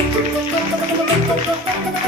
Thank you.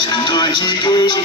Chandu ಹೀಗೆ ಈ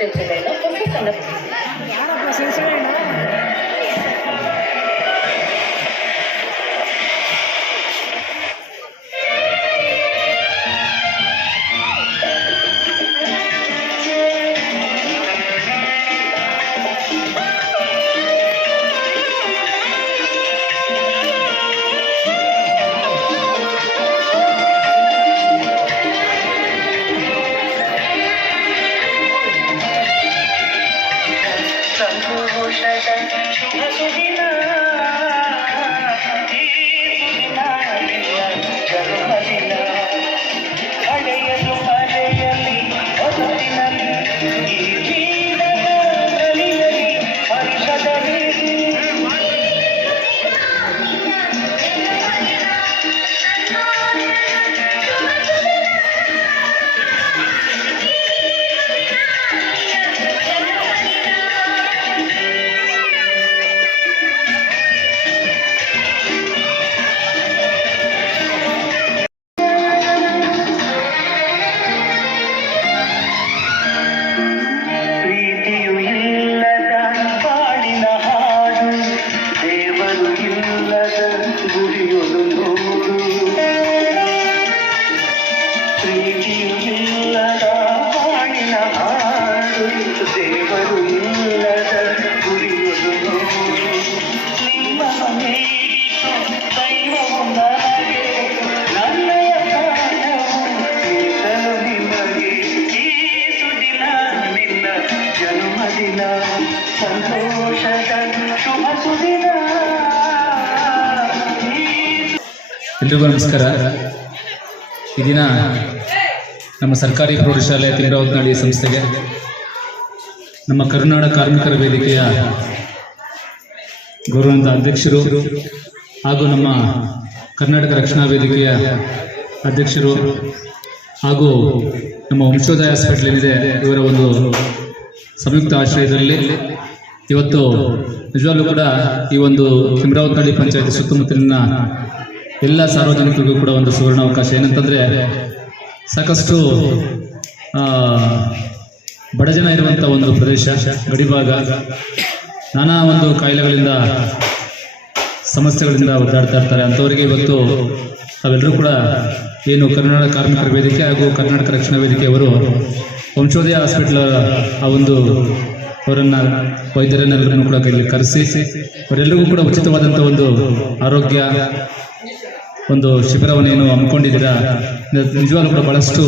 ಸಿಲ್ಸಿಲೆಯನ್ನು ತುಂಬಿ ಎಲ್ರಿಗೂ ನಮಸ್ಕಾರ. ಈ ದಿನ ನಮ್ಮ ಸರ್ಕಾರಿ ಪ್ರೌಢಶಾಲೆ ತಿಂಗ್ರಾವತ್ನಾಡಿ ಸಂಸ್ಥೆಗೆ ನಮ್ಮ ಕರುನಾಡ ಕಾರ್ಮಿಕರ ವೇದಿಕೆಯ ಗೌರವಾನ್ವಿತ ಅಧ್ಯಕ್ಷರು ಹಾಗೂ ನಮ್ಮ ಕರ್ನಾಟಕ ರಕ್ಷಣಾ ವೇದಿಕೆಯ ಅಧ್ಯಕ್ಷರು ಹಾಗೂ ನಮ್ಮ ವಂಶೋದಯ ಹಾಸ್ಪಿಟಲ್ ಏನಿದೆ ಇವರ ಒಂದು ಸಂಯುಕ್ತ ಆಶ್ರಯದಲ್ಲಿ ಇವತ್ತು ನಿಜವಾಗ್ಲೂ ಕೂಡ ಈ ಒಂದು ತಿಮ್ರಾವತನಹಳ್ಳಿ ಪಂಚಾಯತ್ ಸುತ್ತಮುತ್ತಲಿನ ಎಲ್ಲ ಸಾರ್ವಜನಿಕರಿಗೂ ಕೂಡ ಒಂದು ಸುವರ್ಣ ಅವಕಾಶ ಏನಂತಂದರೆ, ಸಾಕಷ್ಟು ಬಡಜನ ಇರುವಂಥ ಒಂದು ಪ್ರದೇಶ, ಗಡಿಭಾಗ. ನಾನಾ ಒಂದು ಕಾಯಿಲೆಗಳಿಂದ, ಸಮಸ್ಯೆಗಳಿಂದ ಒದ್ದಾಡ್ತಾ ಇರ್ತಾರೆ. ಅಂಥವರಿಗೆ ಇವತ್ತು ಅವೆಲ್ಲರೂ ಕೂಡ ಏನು ಕರ್ನಾಟಕ ಕಾರ್ಮಿಕರ ವೇದಿಕೆ ಹಾಗೂ ಕರ್ನಾಟಕ ರಕ್ಷಣಾ ವೇದಿಕೆಯವರು ವಂಶೋದಯ ಹಾಸ್ಪಿಟ್ಲ್ ಆ ಒಂದು ಅವರನ್ನು, ವೈದ್ಯರನ್ನೆಲ್ಲರನ್ನು ಕೂಡ ಕರೆಸಿ, ಅವರೆಲ್ಲರಿಗೂ ಕೂಡ ಉಚಿತವಾದಂಥ ಒಂದು ಆರೋಗ್ಯ ಒಂದು ಶಿಬಿರವನ್ನೇನು ಹಮ್ಮಿಕೊಂಡಿದ್ದೀರಾ? ನಿಜವಾಗ್ಲೂ ಕೂಡ ಬಹಳಷ್ಟು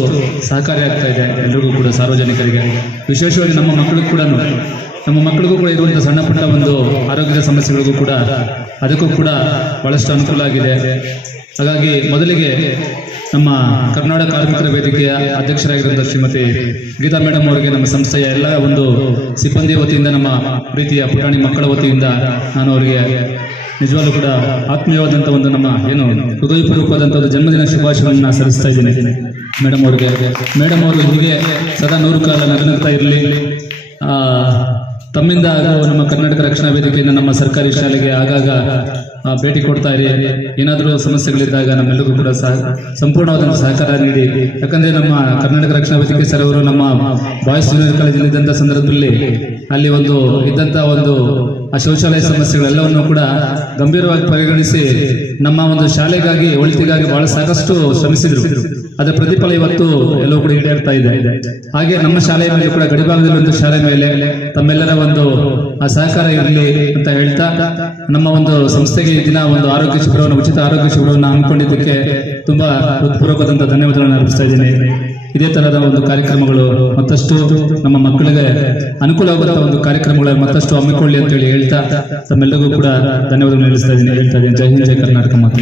ಸಹಕಾರಿ ಆಗ್ತಾ ಇದೆ ಎಲ್ರಿಗೂ ಕೂಡ ಸಾರ್ವಜನಿಕರಿಗೆ. ವಿಶೇಷವಾಗಿ ನಮ್ಮ ಮಕ್ಕಳಿಗೂ ಕೂಡ. ನಮ್ಮ ಮಕ್ಕಳಿಗೂ ಕೂಡ ಇರುವಂಥ ಸಣ್ಣ ಪುಟ್ಟ ಒಂದು ಆರೋಗ್ಯದ ಸಮಸ್ಯೆಗಳಿಗೂ ಕೂಡ ಅದಕ್ಕೂ ಕೂಡ ಬಹಳಷ್ಟು ಅನುಕೂಲ ಆಗಿದೆ. ಹಾಗಾಗಿ ಮೊದಲಿಗೆ ನಮ್ಮ ಕರ್ನಾಟಕ ಕಾರ್ಮಿಕರ ವೇದಿಕೆಯ ಅಧ್ಯಕ್ಷರಾಗಿರುವಂತಹ ಶ್ರೀಮತಿ ಗೀತಾ ಮೇಡಮ್ ಅವರಿಗೆ ನಮ್ಮ ಸಂಸ್ಥೆಯ ಎಲ್ಲ ಒಂದು ಸಿಬ್ಬಂದಿ ವತಿಯಿಂದ ನಮ್ಮ ಪ್ರೀತಿಯ ಪುಟಾಣಿ ಮಕ್ಕಳ ವತಿಯಿಂದ ನಾನು ಅವರಿಗೆ ನಿಜವಾಗ್ಲೂ ಕೂಡ ಆತ್ಮೀಯವಾದಂಥ ಒಂದು ನಮ್ಮ ಏನು ಹೃದಯಪೂರ್ವಕವಾದಂಥ ಒಂದು ಜನ್ಮದಿನ ಶುಭಾಶಯವನ್ನು ಸಲ್ಲಿಸ್ತಾ ಇದ್ದೀನಿ. ಮೇಡಮ್ ಅವರಿಗೆ. ಮೇಡಮ್ ಅವರು ಹೀಗೆ ಸದಾ ನೂರು ಕಾಲ ನಗನಗ್ತಾ ಇರಲಿ. ತಮ್ಮಿಂದ ನಮ್ಮ ಕರ್ನಾಟಕ ರಕ್ಷಣಾ ವೇದಿಕೆಯಿಂದ ನಮ್ಮ ಸರ್ಕಾರಿ ಶಾಲೆಗೆ ಆಗಾಗ ಭೇಟಿ ಕೊಡ್ತಾ ಇರಿ. ಏನಾದರೂ ಸಮಸ್ಯೆಗಳಿದ್ದಾಗ ನಮ್ಮೆಲ್ಲರಿಗೂ ಕೂಡ ಸಹ ಸಂಪೂರ್ಣವಾದಂಥ ಸಹಕಾರ ನೀಡಿ. ಯಾಕಂದ್ರೆ ನಮ್ಮ ಕರ್ನಾಟಕ ರಕ್ಷಣಾ ವೇದಿಕೆ ಸರ್ ಅವರು ನಮ್ಮ ಬಾಯ್ಸ್ ಜೂನಿಯರ್ ಕಾಲೇಜಲ್ಲಿ ಇದ್ದಂಥ ಸಂದರ್ಭದಲ್ಲಿ ಅಲ್ಲಿ ಒಂದು ಇದ್ದಂಥ ಒಂದು ಆ ಶೌಚಾಲಯ ಸಮಸ್ಯೆಗಳೆಲ್ಲವನ್ನು ಕೂಡ ಗಂಭೀರವಾಗಿ ಪರಿಗಣಿಸಿ ನಮ್ಮ ಒಂದು ಶಾಲೆಗಾಗಿ, ಒಳಿತಿಗಾಗಿ ಬಹಳ ಸಾಕಷ್ಟು ಶ್ರಮಿಸಿದ್ರು. ಅದರ ಪ್ರತಿಫಲ ಇವತ್ತು ಎಲ್ಲವೂ ಕೂಡ ಈಡೇರ್ತಾ ಇದೆ. ಹಾಗೆ ನಮ್ಮ ಶಾಲೆಯ ಮೇಲೆ ಕೂಡ, ಗಡಿಭಾಗದಲ್ಲಿ ಒಂದು ಶಾಲೆ ಮೇಲೆ ತಮ್ಮೆಲ್ಲರ ಒಂದು ಆ ಸಹಕಾರ ಇರಲಿ ಅಂತ ಹೇಳ್ತಾ, ನಮ್ಮ ಒಂದು ಸಂಸ್ಥೆಗೆ ದಿನ ಒಂದು ಆರೋಗ್ಯ ಶಿಬಿರವನ್ನು, ಉಚಿತ ಆರೋಗ್ಯ ಶಿಬಿರವನ್ನು ಹಮ್ಮಿಕೊಂಡಿದ್ದಕ್ಕೆ ತುಂಬಾ ಹೃತ್ಪೂರ್ವಕದಂತ ಧನ್ಯವಾದಗಳನ್ನು ಅರ್ಪಿಸ್ತಾ ಇದ್ದೀನಿ. ಇದೇ ತರಹದ ಒಂದು ಕಾರ್ಯಕ್ರಮಗಳು ಮತ್ತಷ್ಟು ನಮ್ಮ ಮಕ್ಕಳಿಗೆ ಅನುಕೂಲವಾಗುವಂತಹ ಒಂದು ಕಾರ್ಯಕ್ರಮಗಳನ್ನು ಮತ್ತಷ್ಟು ಹಮ್ಮಿಕೊಳ್ಳಿ ಅಂತ ಹೇಳಿ ಹೇಳ್ತಾ ತಮ್ಮೆಲ್ಲರಿಗೂ ಕೂಡ ಧನ್ಯವಾದಗಳು ನಿಲ್ಲಿಸ್ತಾ ಇದ್ದೀನಿ, ಹೇಳ್ತಾ ಇದ್ದೀನಿ. ಜೈ ಹಿಂದ್, ಜೈ ಕರ್ನಾಟಕ ಮಾತು.